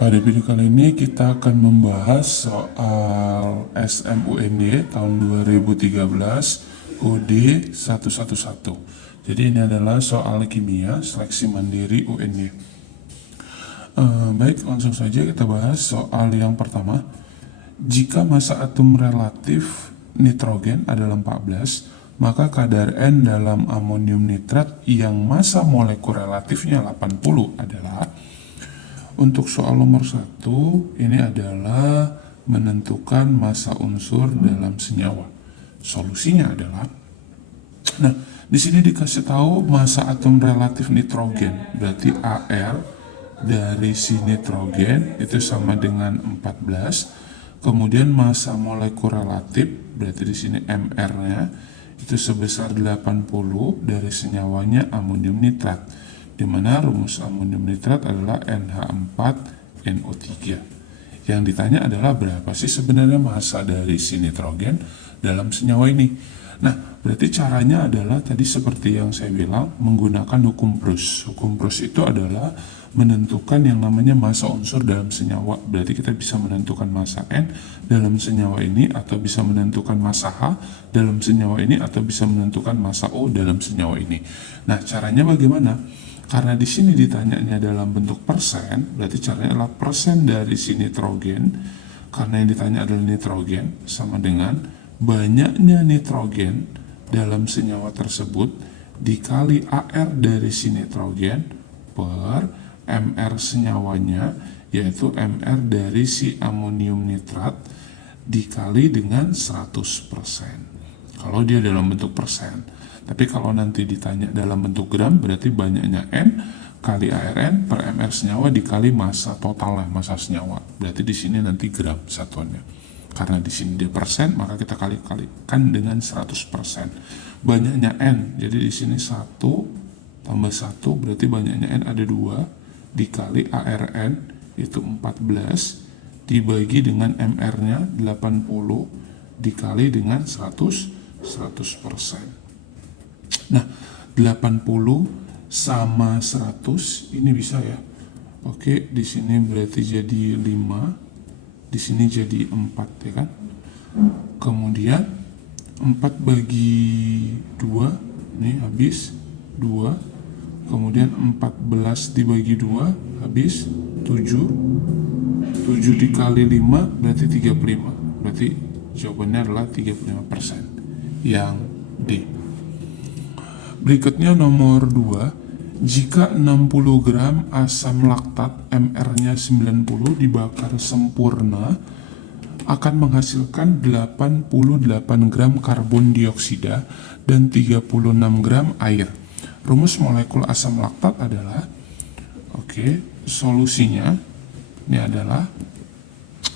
Pada video kali ini kita akan membahas soal SMUNY tahun 2013 kode 111. Jadi ini adalah soal kimia seleksi mandiri UNY. Baik, langsung saja kita bahas soal yang pertama. Jika massa atom relatif nitrogen adalah 14, maka kadar N dalam amonium nitrat yang massa molekul relatifnya 80 adalah. Untuk soal nomor 1, ini adalah menentukan massa unsur dalam senyawa. Solusinya adalah, nah, di sini dikasih tahu massa atom relatif nitrogen, berarti AR dari si nitrogen itu sama dengan 14. Kemudian massa molekul relatif, berarti di sini MR-nya itu sebesar 80 dari senyawanya amonium nitrat, di mana rumus amonium nitrat adalah NH4NO3. Yang ditanya adalah berapa sih sebenarnya massa dari si nitrogen dalam senyawa ini. Nah, berarti caranya adalah tadi seperti yang saya bilang, menggunakan hukum Proust. Hukum Proust itu adalah menentukan yang namanya massa unsur dalam senyawa. Berarti kita bisa menentukan massa N dalam senyawa ini, atau bisa menentukan massa H dalam senyawa ini, atau bisa menentukan massa O dalam senyawa ini. Nah, caranya bagaimana? Karena di sini ditanyanya dalam bentuk persen, berarti caranya adalah persen dari si nitrogen. Karena yang ditanya adalah nitrogen, sama dengan banyaknya nitrogen dalam senyawa tersebut dikali AR dari si nitrogen per MR senyawanya, yaitu MR dari si amonium nitrat dikali dengan 100%. Kalau dia dalam bentuk persen. Tapi kalau nanti ditanya dalam bentuk gram, berarti banyaknya N kali ARN per MR senyawa dikali massa total, massa senyawa. Berarti di sini nanti gram satuannya. Karena di sini dia persen, maka kita kalikan dengan 100%. Banyaknya N, jadi di sini 1 tambah 1, berarti banyaknya N ada 2, dikali ARN itu 14, dibagi dengan MR-nya 80, dikali dengan 100%. Nah, 80 sama 100 ini bisa ya. Oke, di sini berarti jadi 5, di sini jadi 4 ya kan. Kemudian 4 bagi 2, ini habis 2. Kemudian 14 dibagi 2 habis 7. 7 dikali 5 berarti 35. Berarti jawabannya adalah 35%. Yang D. Berikutnya nomor 2, jika 60 gram asam laktat MR-nya 90 dibakar sempurna akan menghasilkan 88 gram karbon dioksida dan 36 gram air. Rumus molekul asam laktat adalah, solusinya ini adalah,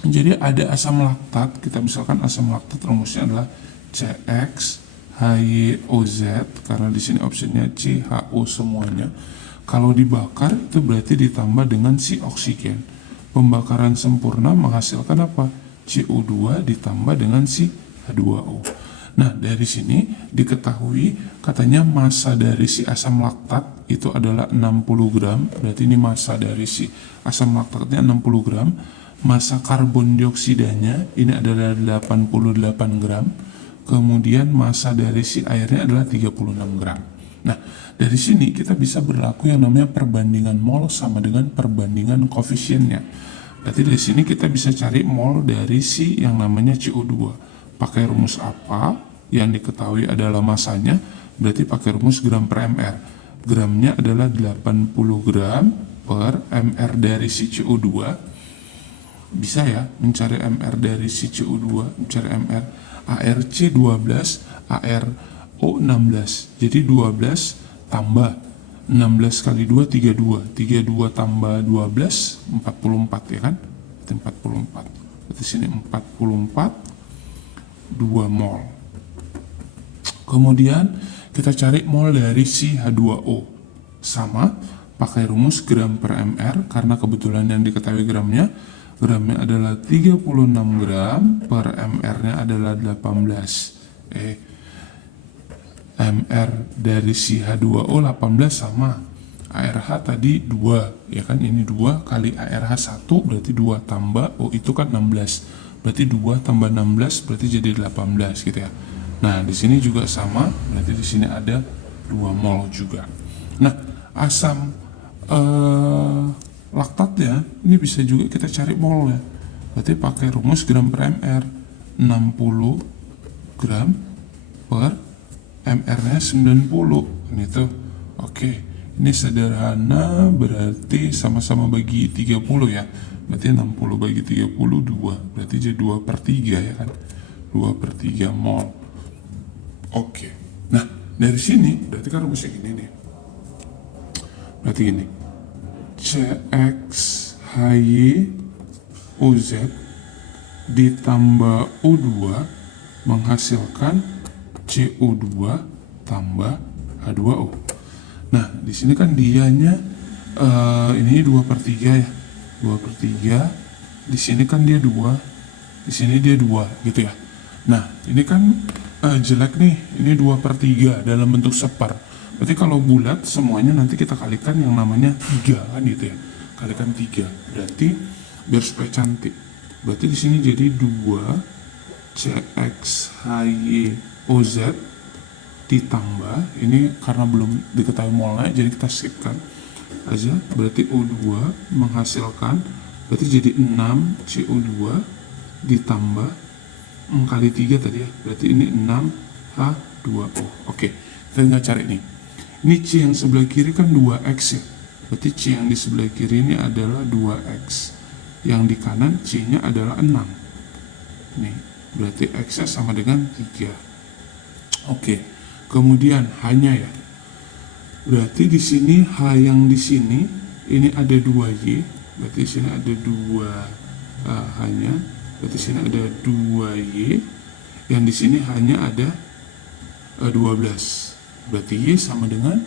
jadi ada asam laktat, kita misalkan asam laktat rumusnya adalah CX HYOZ, karena di sini opsinya CHO semuanya. Kalau dibakar itu berarti ditambah dengan si oksigen. Pembakaran sempurna menghasilkan apa? CO2 ditambah dengan si H2O. Nah, dari sini diketahui katanya massa dari si asam laktat itu adalah 60 gram. Berarti ini massa dari si asam laktatnya 60 gram. Massa karbon dioksidanya ini adalah 88 gram. Kemudian massa dari si airnya adalah 36 gram. Nah, dari sini kita bisa berlaku yang namanya perbandingan mol sama dengan perbandingan koefisiennya. Berarti dari sini kita bisa cari mol dari si yang namanya CO2. Pakai rumus apa? Yang diketahui adalah massanya, berarti pakai rumus gram per MR. Gramnya adalah 80 gram per MR dari si CO2. Bisa ya, mencari MR dari si CO2, mencari MR. ARC 12, ARO 16. Jadi 12 tambah 16 kali 2, 32. 32 tambah 12, 44 ya kan? Berarti 44. Berarti sini 44, 2 mol. Kemudian kita cari mol dari si H2O. Sama, pakai rumus gram per MR, karena kebetulan yang diketahui gramnya adalah 36 gram per MR-nya adalah 18. MR dari si H2O 18 sama ARH tadi 2 ya kan, ini 2 kali ARH 1 berarti 2 tambah itu kan 16, berarti 2 tambah 16 berarti jadi 18 gitu ya. Nah di sini juga sama, berarti di sini ada 2 mol juga. Nah asam laktatnya ini bisa juga kita cari molnya, berarti pakai rumus gram per mr, 60 gram per mr nya 90 ini tuh. Oke, ini sederhana, berarti sama-sama bagi 30 ya, berarti 60 bagi 30 2, berarti jadi 2 per 3 ya kan, 2 per 3 mol. Oke, nah dari sini berarti kan rumusnya gini nih, berarti gini, CX HY OZ ditambah O2 menghasilkan CO2 tambah H2O. Nah di sini kan dianya ini 2 per 3 ya, 2 per 3, di sini kan dia 2, di sini dia 2 gitu ya. Nah ini kan jelek nih, ini 2 per 3 dalam bentuk separ, berarti kalau bulat semuanya nanti kita kalikan yang namanya 3 kan gitu ya, kalikan 3, berarti biar supaya cantik, berarti di sini jadi 2 CX HY OZ ditambah, ini karena belum diketahui molnya jadi kita skipkan aja, berarti O2 menghasilkan, berarti jadi 6 CO2 ditambah kali 3 tadi ya, berarti ini 6 H2O. Oke, kita tinggal cari nih, ini C yang sebelah kiri kan 2X ya, berarti C yang di sebelah kiri ini adalah 2X, yang di kanan C nya adalah 6 nih, berarti X nya sama dengan 3. Oke, kemudian H-nya ya, berarti di sini H yang di sini ini ada 2Y, berarti di sini ada 2 H-nya, berarti di sini ada 2Y, yang di sini H-nya ada 12, berarti Y sama dengan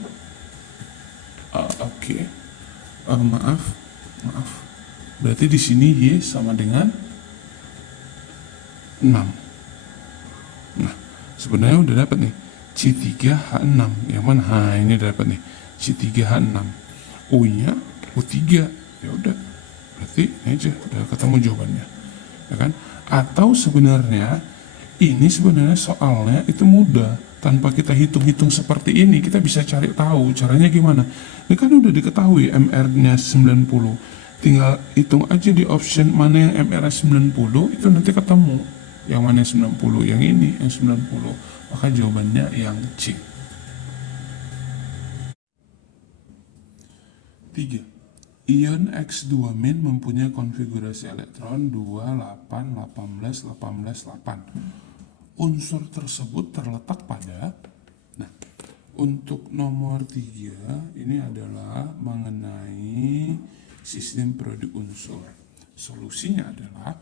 maaf, berarti di sini Y sama dengan 6. Nah sebenarnya udah dapat nih C3H6, yang mana? Nah ini udah dapat nih C3H6, O nya O3, ya udah berarti ini aja udah ketemu jawabannya ya kan. Atau sebenarnya ini sebenarnya soalnya itu mudah, tanpa kita hitung-hitung seperti ini kita bisa cari tahu caranya gimana. Ini kan udah diketahui MR nya 90, tinggal hitung aja di option mana yang MR nya 90, itu nanti ketemu yang mana yang 90, yang ini yang 90, maka jawabannya yang C. 3. Ion X2- mempunyai konfigurasi elektron 2, 8, 18, 18, 8. Unsur tersebut terletak pada, nah untuk nomor 3 ini adalah mengenai sistem periode unsur. Solusinya adalah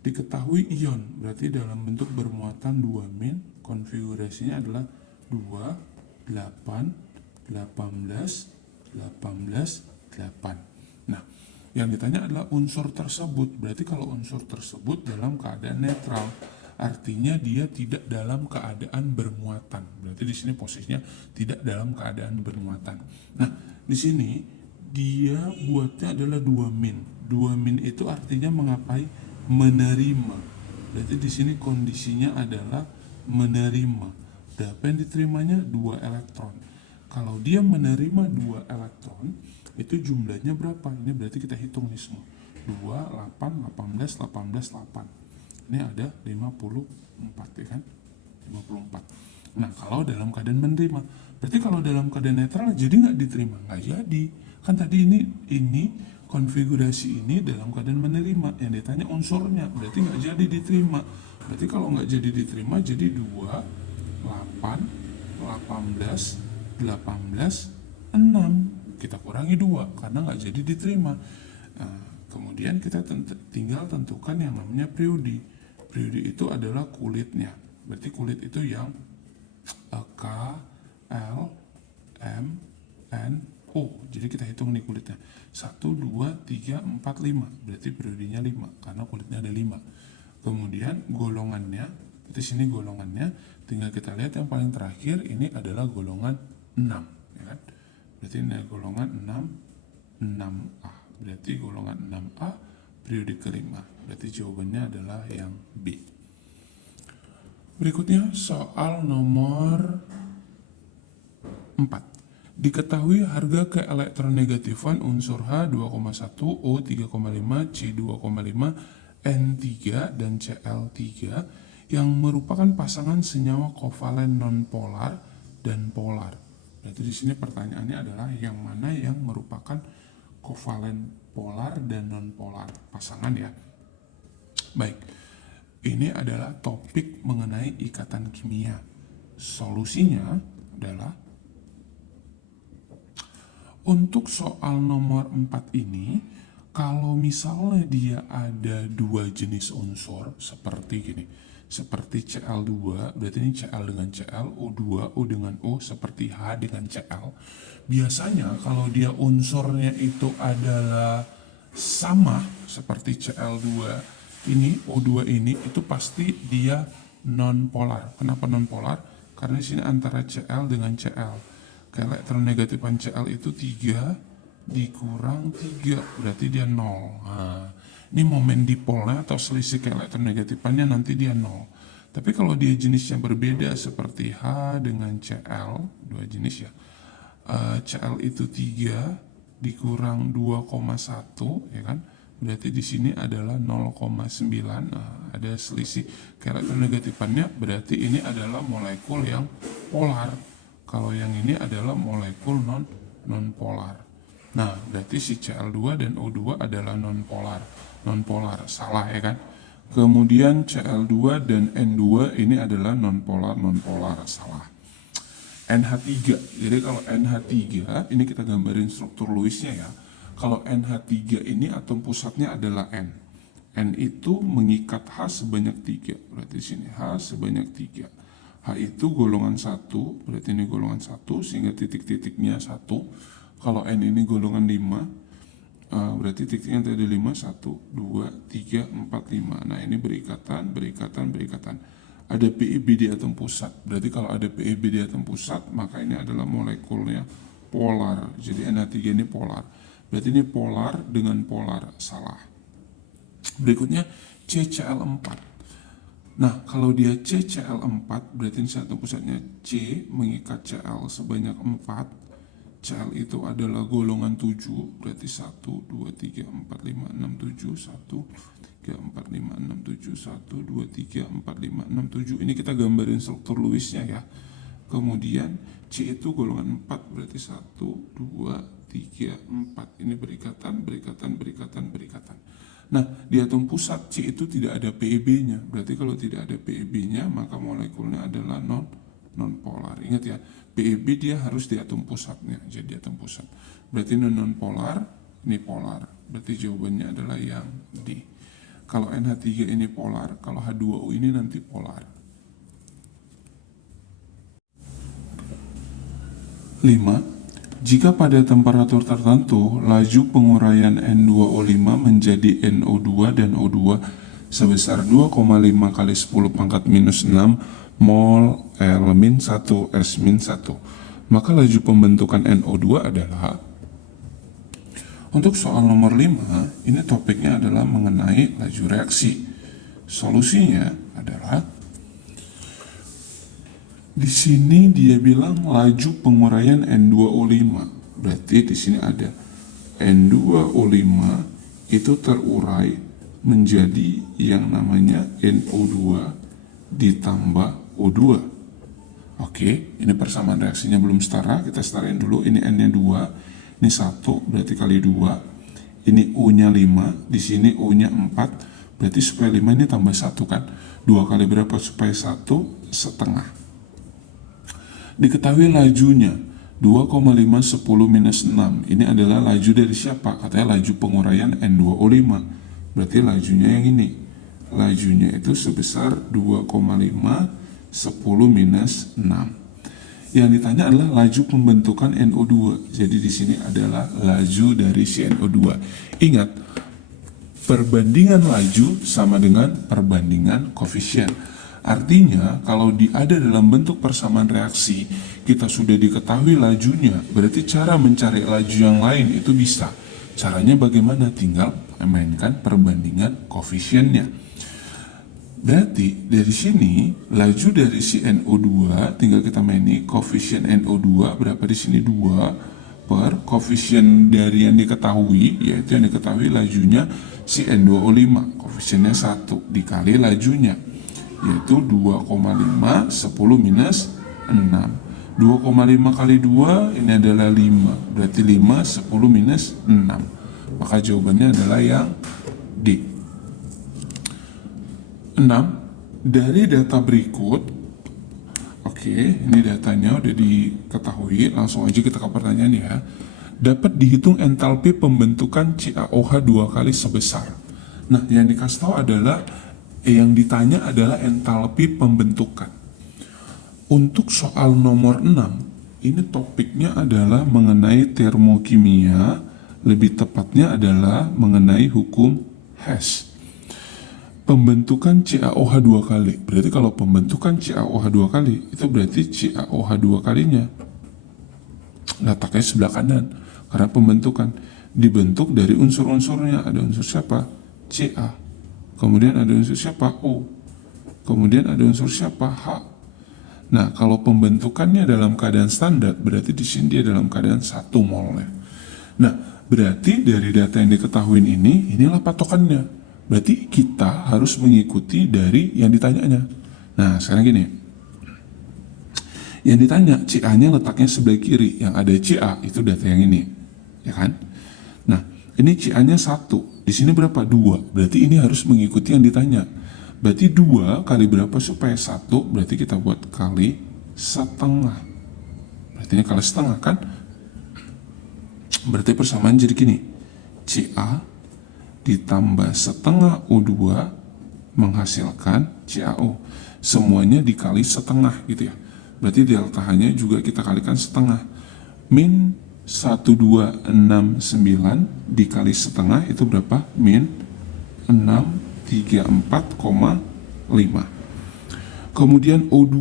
diketahui ion, berarti dalam bentuk bermuatan 2-, konfigurasinya adalah 2, 8, 18, 18, 8. Nah, yang ditanya adalah unsur tersebut. Berarti kalau unsur tersebut dalam keadaan netral, artinya dia tidak dalam keadaan bermuatan. Berarti di sini posisinya tidak dalam keadaan bermuatan. Nah, di sini dia buatnya adalah 2-. 2- itu artinya mengapai? Menerima. Berarti di sini kondisinya adalah menerima. Dan apa yang diterimanya? 2 elektron. Kalau dia menerima 2 elektron, itu jumlahnya berapa? Ini berarti kita hitung nih semua. 2, 8, 18, 18, 8. Ini ada 54 ya kan? 54. Nah, kalau dalam keadaan menerima, berarti kalau dalam keadaan netral jadi nggak diterima? Nggak jadi. Kan tadi ini konfigurasi ini dalam keadaan menerima, yang ditanya unsurnya, berarti nggak jadi diterima. Berarti kalau nggak jadi diterima, jadi 2, 8, 18, 18, 6. Kita kurangi 2 karena nggak jadi diterima. Nah, kemudian kita tinggal tentukan yang namanya periode. Periode itu adalah kulitnya. Berarti kulit itu yang K, L, M, N, O. Jadi kita hitung nih kulitnya. 1, 2, 3, 4, 5. Berarti periodenya 5 karena kulitnya ada 5. Kemudian golongannya, di sini golongannya tinggal kita lihat yang paling terakhir ini adalah golongan 6 ya kan? berarti ini golongan 6A. Berarti golongan 6A periode kelima. Berarti jawabannya adalah yang B. Berikutnya soal nomor 4. Diketahui harga keelektronegatifan unsur H 2,1, O 3,5, C 2,5, N3, dan Cl3 yang merupakan pasangan senyawa kovalen nonpolar dan polar. Berarti di sini pertanyaannya adalah yang mana yang merupakan kovalen polar dan nonpolar pasangan ya. Baik, ini adalah topik mengenai ikatan kimia. Solusinya adalah untuk soal nomor 4 ini, kalau misalnya dia ada dua jenis unsur seperti gini, seperti Cl2, berarti ini Cl dengan Cl, O2, O dengan O, seperti H dengan Cl. Biasanya kalau dia unsurnya itu adalah sama seperti Cl2 ini, O2 ini, itu pasti dia non-polar. Kenapa non-polar? Karena di sini antara Cl dengan Cl. Keelektronegatifan Cl itu 3 dikurang 3, berarti dia 0. Nah, ini momen dipolnya atau selisih keelektronegatifan nanti dia 0. Tapi kalau dia jenisnya berbeda seperti H dengan Cl, dua jenis ya, Cl itu 3 dikurang 2,1 ya kan, berarti di sini adalah 0,9. Nah, ada selisih keelektronegatifan, berarti ini adalah molekul yang polar. Kalau yang ini adalah molekul non-polar. Nah, berarti si Cl2 dan O2 adalah non-polar. Non-polar, salah ya kan? Kemudian Cl2 dan N2 ini adalah non-polar, salah. NH3, jadi kalau NH3, ini kita gambarin struktur Lewisnya ya. Kalau NH3 ini atom pusatnya adalah N. N itu mengikat H sebanyak 3, berarti di sini H sebanyak 3. H itu golongan 1, berarti ini golongan 1, sehingga titik-titiknya 1. Kalau N ini golongan 5, berarti titiknya ada 5, 1, 2, 3, 4, 5. Nah, ini berikatan. Ada PIB di atom pusat, berarti kalau ada PIB di atom pusat, maka ini adalah molekulnya polar. Jadi NH3 ini polar. Berarti ini polar dengan polar, salah. Berikutnya CCl4. Nah, kalau dia CCl4, berarti ini atom pusatnya C mengikat Cl sebanyak 4. Cl itu adalah golongan 7, berarti 1, 2, 3, 4, 5, 6, 7, 1, 3, 4, 5, 6, 7, 1, 2, 3, 4, 5, 6, 7. Ini kita gambarin struktur Lewisnya ya. Kemudian C itu golongan 4, berarti 1, 2, 3, 4. Ini berikatan. Nah, di atom pusat C itu tidak ada PEB-nya. Berarti kalau tidak ada PEB-nya, maka molekulnya adalah non-polar. Ingat ya, PEB dia harus di atom pusatnya. Jadi atom pusat. Berarti ini non-polar, ini polar. Berarti jawabannya adalah yang D. Kalau NH3 ini polar, kalau H2O ini nanti polar. 5. Jika pada temperatur tertentu, laju penguraian N2O5 menjadi NO2 dan O2 sebesar 2,5 kali 10 pangkat minus 6 mol L-1 S-1, maka laju pembentukan NO2 adalah. Untuk soal nomor 5, ini topiknya adalah mengenai laju reaksi. Solusinya adalah, di sini dia bilang laju penguraian N2O5. Berarti di sini ada N2O5 itu terurai menjadi yang namanya NO2 ditambah O2. Oke, ini persamaan reaksinya belum setara. Kita setarain dulu. Ini N-nya 2, ini 1, berarti kali 2. Ini O-nya 5, di sini O-nya 4. Berarti supaya 5 ini tambah 1 kan. 2 kali berapa supaya 1? Setengah. Diketahui lajunya 2,5 10 minus 6. Ini adalah laju dari siapa? Katanya laju penguraian N2O5. Berarti lajunya yang ini. Lajunya itu sebesar 2,5 10 minus 6. Yang ditanya adalah laju pembentukan NO2. Jadi di sini adalah laju dari si NO2. Ingat, perbandingan laju sama dengan perbandingan koefisien. Artinya, kalau ada dalam bentuk persamaan reaksi, kita sudah diketahui lajunya, berarti cara mencari laju yang lain itu bisa. Caranya bagaimana? Tinggal mainkan perbandingan koefisiennya. Berarti dari sini, laju dari si NO2, tinggal kita maini koefisien NO2, berapa di sini 2, per koefisien dari yang diketahui, yaitu yang diketahui lajunya si N2O5, koefisiennya 1, dikali lajunya, yaitu 2,5, 10 minus 6. 2,5 kali 2 ini adalah 5, berarti 5, 10 minus 6. Maka jawabannya adalah yang D. 6. Dari data berikut, oke, ini datanya udah diketahui, langsung aja kita ke pertanyaan ya. Dapat dihitung entalpi pembentukan CaOH 2 kali sebesar. Nah, yang dikasih tahu adalah yang ditanya adalah entalpi pembentukan. Untuk soal nomor 6, ini topiknya adalah mengenai termokimia, lebih tepatnya adalah mengenai hukum Hess. Pembentukan CaOH 2 kali. Berarti kalau pembentukan CaOH 2 kali, itu berarti CaOH 2 kalinya letaknya sebelah kanan. Karena pembentukan dibentuk dari unsur-unsurnya. Ada unsur siapa? Ca. Kemudian ada unsur siapa? O. Kemudian ada unsur siapa? H. Nah, kalau pembentukannya dalam keadaan standar, berarti di sini dia dalam keadaan 1 mol ya. Nah, berarti dari data yang diketahui inilah patokannya. Berarti kita harus mengikuti dari yang ditanyanya. Nah, sekarang gini. Yang ditanya, CA-nya letaknya sebelah kiri. Yang ada CA, itu data yang ini. Ya kan? Nah, ini CA-nya 1. Di sini berapa? 2. Berarti ini harus mengikuti yang ditanya. Berarti 2 kali berapa supaya 1? Berarti kita buat kali setengah. Berarti ini kali setengah kan? Berarti persamaan jadi gini. CA ditambah setengah O2 menghasilkan CaO. Semuanya dikali setengah gitu ya. Berarti delta-nya juga kita kalikan setengah. Min 1269 dikali setengah itu berapa? Min 634,5. Kemudian O2.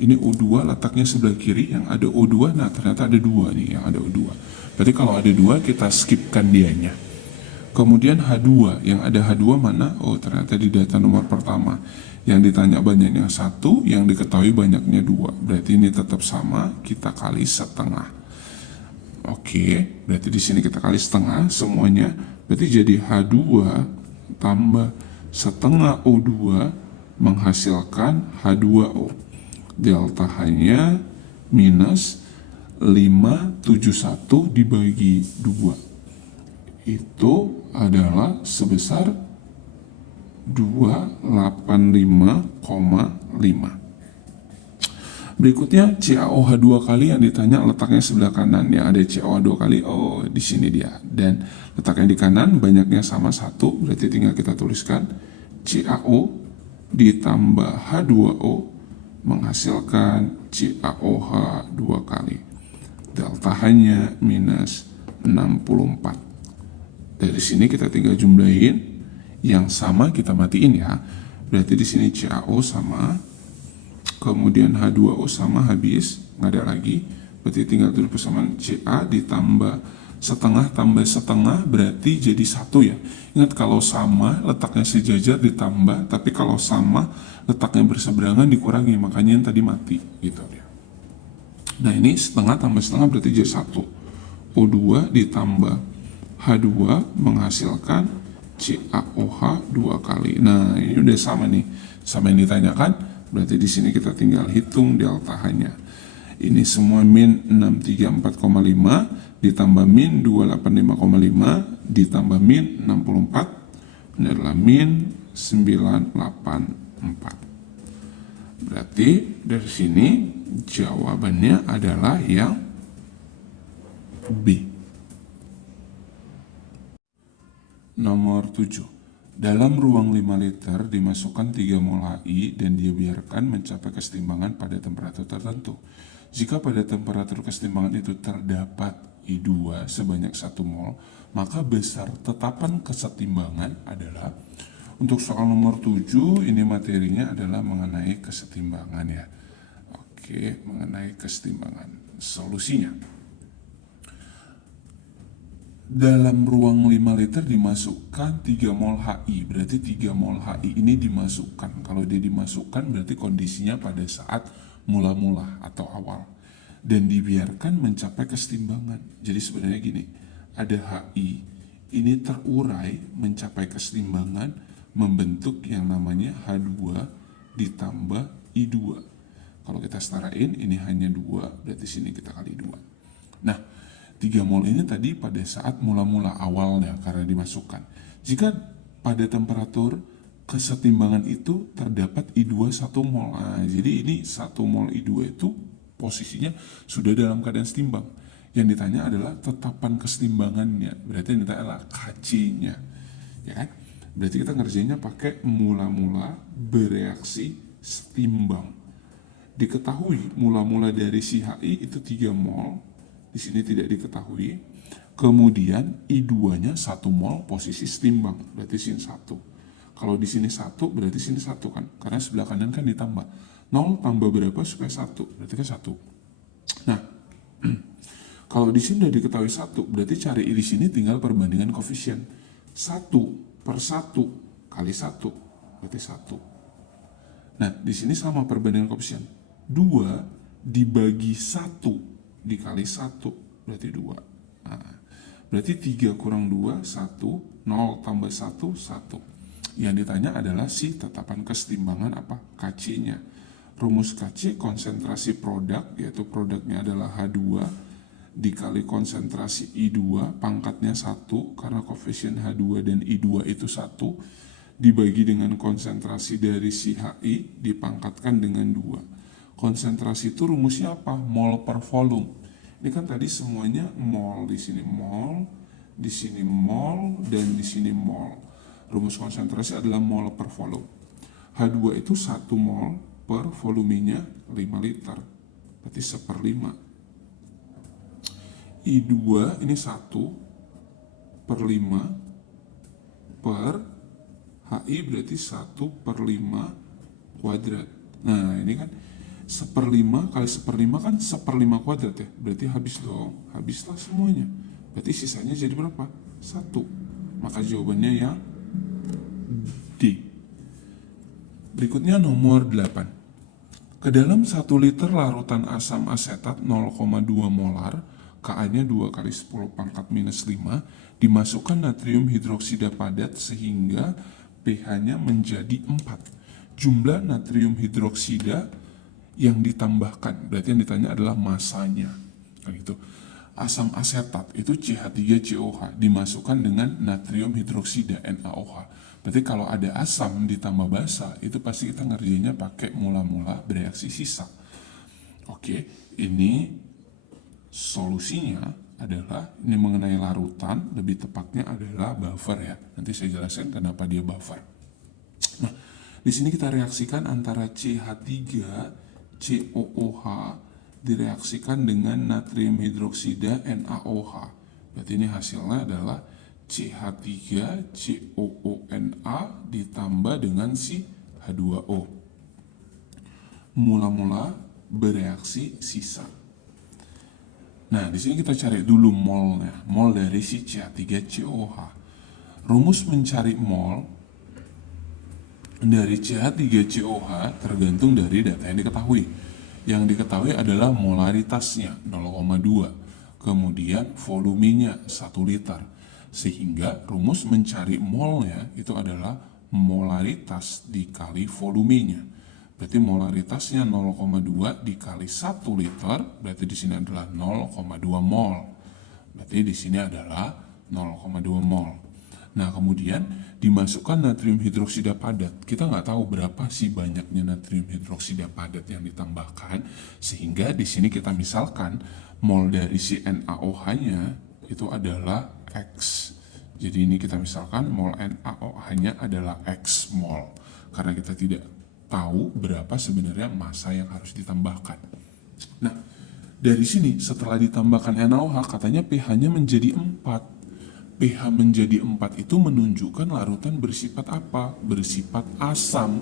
Ini O2 letaknya sebelah kiri, yang ada O2, nah ternyata ada 2 nih yang ada O2. Berarti kalau ada 2 kita skipkan dianya. Kemudian H2, yang ada H2 mana? Oh, ternyata di data nomor pertama. Yang ditanya banyaknya 1, yang diketahui banyaknya 2. Berarti ini tetap sama, kita kali setengah. Oke, berarti di sini kita kali setengah semuanya. Berarti jadi H2 tambah setengah O2 menghasilkan H2O. Delta H-nya minus 571 dibagi 2. Itu adalah sebesar 285,5. Berikutnya CaOH 2 kali yang ditanya letaknya sebelah kanan. Yang ada CaOH 2 kali, oh di sini dia. Dan letaknya di kanan banyaknya sama 1, berarti tinggal kita tuliskan CaO ditambah H2O menghasilkan CaOH 2 kali. Delta H-nya minus 64. Dari sini kita tinggal jumlahin, yang sama kita matiin ya. Berarti di sini CaO sama, kemudian H2O sama, habis, nggak ada lagi. Berarti tinggal tulis persamaan Ca ditambah setengah tambah setengah, berarti jadi 1 ya. Ingat, kalau sama letaknya sejajar ditambah, tapi kalau sama letaknya berseberangan dikurangi, makanya yang tadi mati gitu ya. Nah, ini setengah tambah setengah berarti jadi 1. O2 ditambah H2 menghasilkan CaOH 2 kali. Nah, ini udah sama nih, sama yang ditanyakan. Berarti di sini kita tinggal hitung delta H-nya. Ini semua min 634,5 ditambah min 285,5 ditambah min 64, ini adalah min 984. Berarti dari sini jawabannya adalah yang B. Nomor 7. Dalam ruang 5 liter dimasukkan 3 mol HI dan dibiarkan mencapai kesetimbangan pada temperatur tertentu. Jika pada temperatur kesetimbangan itu terdapat I2 sebanyak 1 mol, maka besar tetapan kesetimbangan adalah Untuk soal nomor 7, ini materinya adalah mengenai kesetimbangan ya. Oke, mengenai kesetimbangan. Solusinya. Dalam ruang 5 liter dimasukkan 3 mol HI, berarti 3 mol HI ini dimasukkan. Kalau dia dimasukkan berarti kondisinya pada saat mula-mula atau awal. Dan dibiarkan mencapai kesetimbangan. Jadi sebenarnya gini, ada HI, ini terurai mencapai kesetimbangan, membentuk yang namanya H2 ditambah I2. Kalau kita setarain, ini hanya 2, berarti sini kita kali 2. Nah, 3 mol ini tadi pada saat mula-mula awalnya karena dimasukkan. Jika pada temperatur kesetimbangan itu terdapat I2 1 mol. Nah, jadi ini 1 mol I2 itu posisinya sudah dalam keadaan setimbang. Yang ditanya adalah tetapan kesetimbangannya. Berarti yang ditanya adalah Kc-nya. Ya kan? Berarti kita ngerjainnya pakai mula-mula bereaksi setimbang. Diketahui mula-mula dari si HI itu 3 mol. Di sini tidak diketahui. Kemudian I2-nya 1 mol posisi setimbang, berarti sini 1. Kalau di sini 1 berarti sini 1 kan, karena sebelah kanan kan ditambah. 0 tambah berapa supaya 1, berarti kan 1. Nah, kalau di sini udah diketahui 1, berarti cari di sini tinggal perbandingan koefisien. 1/1 kali 1, berarti 1. Nah, di sini sama perbandingan koefisien. 2 dibagi 1 dikali 1 berarti 2. Nah, berarti 3 kurang 2 1, 0 tambah 1 1. Yang ditanya adalah si tetapan kesetimbangan apa? Kc-nya. Rumus Kc konsentrasi produk, yaitu produknya adalah H2 dikali konsentrasi I2, pangkatnya 1 karena koefisien H2 dan I2 itu 1, dibagi dengan konsentrasi dari si HI dipangkatkan dengan 2. Konsentrasi itu rumusnya apa? Mol per volume. Ini kan tadi semuanya mol, di sini mol, di sini mol, dan di sini mol. Rumus konsentrasi adalah mol per volume. H2 itu 1 mol per volumenya 5 liter. Berarti 1/5. I2 ini 1/5 per HI berarti 1/5 kuadrat. Nah, ini kan 1/5 kali 1/5 kan 1/5 kuadrat ya, berarti habis dong, habislah semuanya. Berarti sisanya jadi berapa? 1. Maka jawabannya yang D. Berikutnya nomor 8. Ke dalam 1 liter larutan asam asetat 0,2 molar, Ka-nya 2 kali 10 pangkat minus 5, dimasukkan natrium hidroksida padat sehingga pH-nya menjadi 4. Jumlah natrium hidroksida yang ditambahkan, berarti yang ditanya adalah masanya. Gitu. Asam asetat itu CH3COH dimasukkan dengan natrium hidroksida NaOH. Berarti kalau ada asam ditambah basa, itu pasti kita ngerjainnya pakai mula-mula bereaksi sisa. Oke, ini solusinya adalah ini mengenai larutan, lebih tepatnya adalah buffer ya. Nanti saya jelaskan kenapa dia buffer. Nah, di sini kita reaksikan antara CH3 COOH direaksikan dengan natrium hidroksida NaOH. Berarti ini hasilnya adalah CH3COONa ditambah dengan si H2O. Mula-mula bereaksi sisa. Nah, di sini kita cari dulu molnya, mol dari si CH3COOH. Rumus mencari mol dari CH3COH tergantung dari data yang diketahui. Yang diketahui adalah molaritasnya 0,2, kemudian volumenya 1 liter. Sehingga rumus mencari molnya itu adalah molaritas dikali volumenya. Berarti molaritasnya 0,2 dikali 1 liter, berarti di sini adalah 0,2 mol. Berarti di sini adalah 0,2 mol. Nah, kemudian dimasukkan natrium hidroksida padat. Kita nggak tahu berapa sih banyaknya natrium hidroksida padat yang ditambahkan, sehingga di sini kita misalkan mol dari si NaOH-nya itu adalah X. Jadi ini kita misalkan mol NaOH-nya adalah X mol, karena kita tidak tahu berapa sebenarnya massa yang harus ditambahkan. Nah, dari sini setelah ditambahkan NaOH katanya pH-nya menjadi 4. pH menjadi 4 itu menunjukkan larutan bersifat apa? Bersifat asam.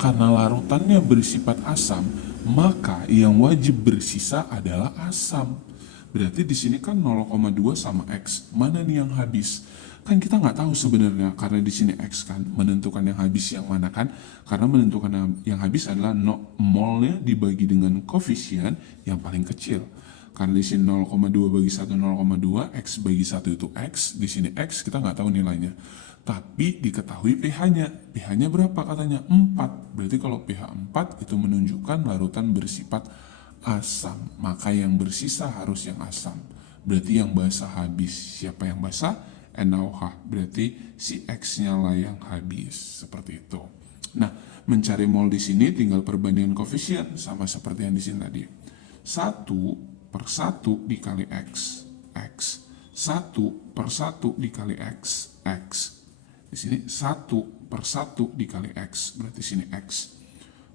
Karena larutannya bersifat asam, maka yang wajib bersisa adalah asam. Berarti di sini kan 0,2 sama X. Mana nih yang habis? Kan kita nggak tahu sebenarnya, karena di sini X kan menentukan yang habis yang mana kan? Karena menentukan yang habis adalah molnya dibagi dengan koefisien yang paling kecil. Karena di sini 0,2 bagi 1 0,2, X bagi 1 itu X, di sini X kita nggak tahu nilainya. Tapi diketahui pH-nya. pH-nya berapa katanya? 4. Berarti kalau pH 4 itu menunjukkan larutan bersifat asam. Maka yang bersisa harus yang asam. Berarti yang basah habis. Siapa yang basah? NaOH. Berarti si X-nya lah yang habis. Seperti itu. Nah, mencari mol di sini tinggal perbandingan koefisien sama seperti yang di sini tadi. 1/1 dikali X, X. 1/1 dikali X, X. Di sini 1/1 dikali X, berarti sini X.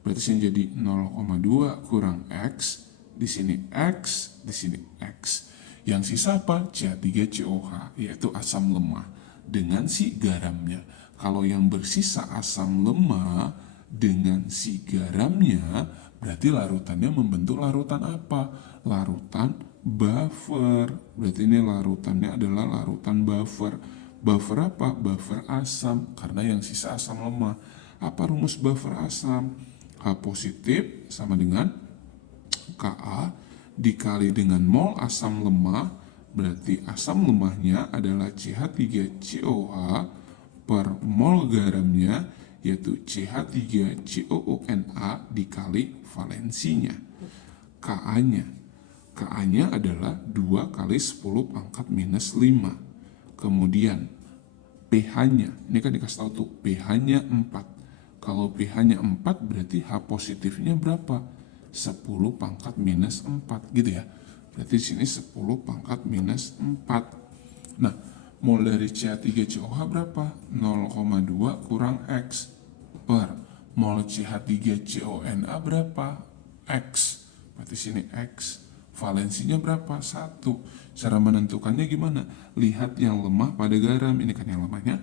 Berarti sini jadi 0,2 kurang X, di sini X, di sini X. Yang sisa apa? CH3COH, yaitu asam lemah dengan si garamnya. Kalau yang bersisa asam lemah dengan si garamnya, berarti larutannya membentuk larutan apa? Larutan buffer. Berarti ini larutannya adalah larutan buffer. Buffer apa? Buffer asam, karena yang sisa asam lemah. Apa rumus buffer asam? H positif sama dengan Ka dikali dengan mol asam lemah, berarti asam lemahnya adalah CH3COH per mol garamnya, yaitu CH3COONA dikali valensinya. Ka-nya adalah 2 kali 10 pangkat minus 5. Kemudian pH-nya, ini kan dikasih tahu tuh, pH-nya 4. Kalau pH-nya 4 berarti H positifnya berapa? 10 pangkat minus 4 gitu ya. Berarti di sini 10 pangkat minus 4. Nah, mol dari CH3COH berapa? 0,2 kurang X per mol CH3CONA berapa? X. Berarti sini X. Valensinya berapa? 1. Cara menentukannya gimana? Lihat yang lemah pada garam. Ini kan yang lemahnya.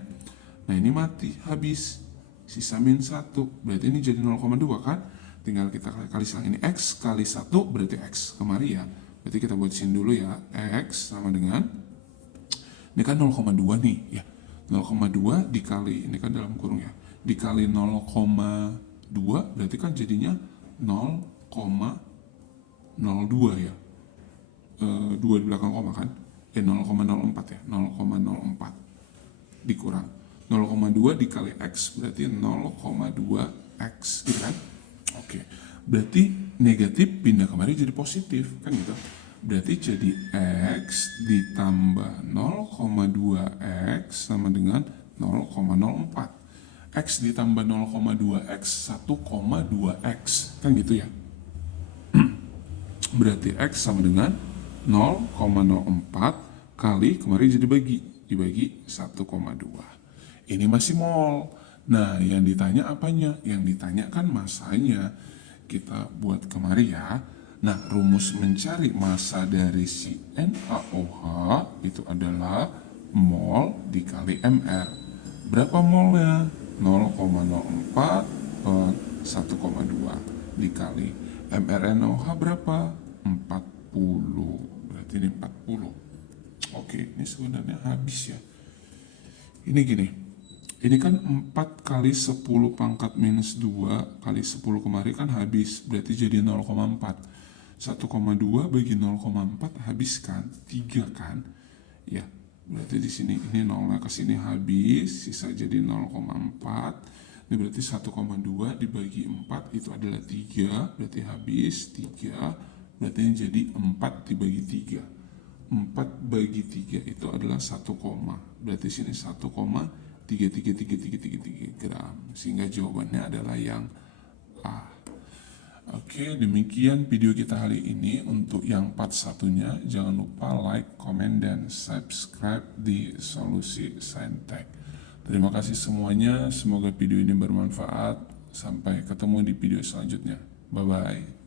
Nah, ini mati, habis. Sisa min 1. Berarti ini jadi 0,2 kan? Tinggal kita kali silang ini X kali 1 berarti X kemari ya. Berarti kita buat sini dulu ya. X sama dengan, ini kan 0,2 nih ya. 0,2 dikali, ini kan dalam kurung ya. Dikali 0,2 berarti kan jadinya 0,02 ya. 2 di belakang koma kan? 0,04 ya. 0,04 dikurang 0,2 dikali X berarti 0,2 X gitu kan? Oke, berarti negatif pindah kemari jadi positif kan gitu. Berarti jadi X ditambah 0,2 X sama dengan 0,04. X ditambah 0,2 X 1,2 X kan gitu ya. Berarti X sama dengan 0,04 kali kemarin jadi dibagi 1,2. Ini masih mol. Nah, yang ditanya apanya? Yang ditanya kan masanya. Kita buat kemari ya. Nah, rumus mencari massa dari si NaOH itu adalah mol dikali Mr. Berapa molnya? 0,04 per 1,2 dikali Mr NaOH berapa? 40. Berarti ini 40. Oke, ini sebenarnya habis ya. Ini gini. Ini kan 4 kali 10 pangkat minus 2 kali 10 kemarin kan habis. Berarti jadi 0,4. 1,2 bagi 0,4 habis kan? 3 kan? Ya, berarti di sini ini 0 ke sini habis. Sisa jadi 0,4. Ini berarti 1,2 dibagi 4 itu adalah 3. Berarti habis 3. Berarti ini jadi 4 dibagi 3. 4 bagi 3 itu adalah 1, berarti sini 1,33333 gram, sehingga jawabannya adalah yang A. Oke, demikian video kita hari ini. Untuk yang part satunya jangan lupa like, komen, dan subscribe di Solusi Saintek. Terima kasih semuanya, semoga video ini bermanfaat. Sampai ketemu di video selanjutnya. Bye bye.